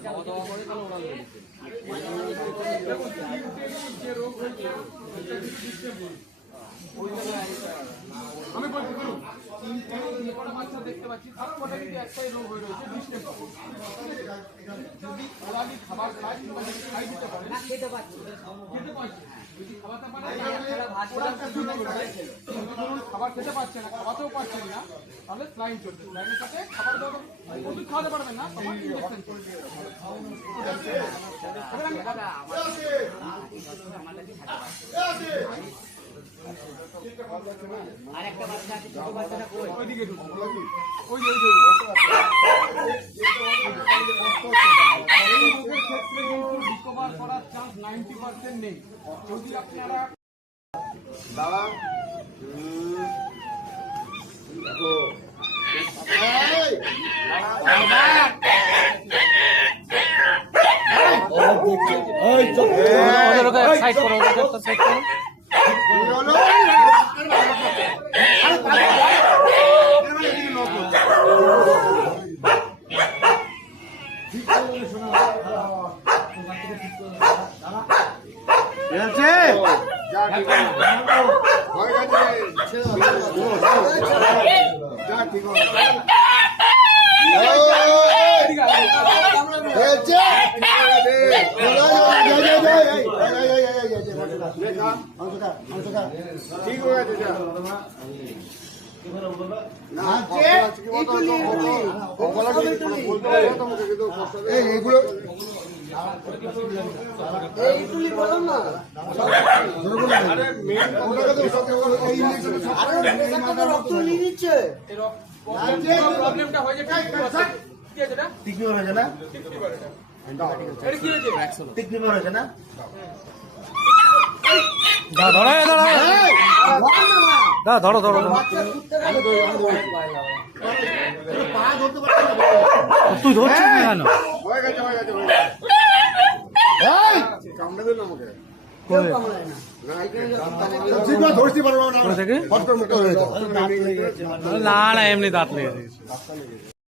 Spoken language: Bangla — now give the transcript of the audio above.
খাওয়া দাওয়া করে তাহলে ওরা যে রোগ হয়েছে আমি বলছি বলুন বাচ্চা দেখতে পাচ্ছি কারণ ওটা কিন্তু একটাই রোগ হয়ে রয়েছে যদি ওরা খাবার খায় কিংবা যদি খাই দিতে পারে খেতে পারছে যদি খাওয়াতে পারে খাবার খেতে পারছে না খাওয়াতেও পারছেন না তাহলে স্লাইন চলছে স্লাইনের সাথে খাবার দাবার ওষুধ খাওয়াতে পারবেন না তখন ইঞ্জেকশন চলছে আর একটা বাচ্চা আছে ছোট বাচ্চাটা কই ওইদিকে ওই এই রোগের ক্ষেত্রে কিন্তু রিকভার করার চান্স 90% নেই যদি আপনারা দাদা সাইড করো সাইড করো ঠিক হয়ে গেছে এইগুলো রক্ত নিয়ে নিচ্ছে প্রবলেমটা হয়ে যায় কি আছে না টিকনি হয়েছে না এটা কি হয়েছে টিকনি হয়েছে না ধরো তুই ধরছিস না কেন হয়ে গেছে কামড়ে দিন আমাকে ধরতে পারবো না না এমনি দাঁত লেগে